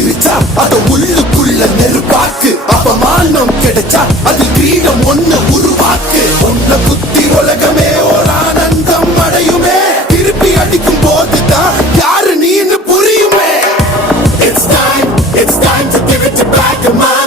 சிரிச்சா அத உள்ளுக்குள்ள நெருப்பாக்கு. அப்பமானம் கிடைச்சா அது கிரீடம் ஒண்ணு உருவாக்கு. உன்னை குத்தி உலகமே ஒரு ஆனந்தம் அடையுமே. திருப்பி அடிக்கும் போதுதான் யாரு நீன்னு புரியுமே. It's time to give it back to my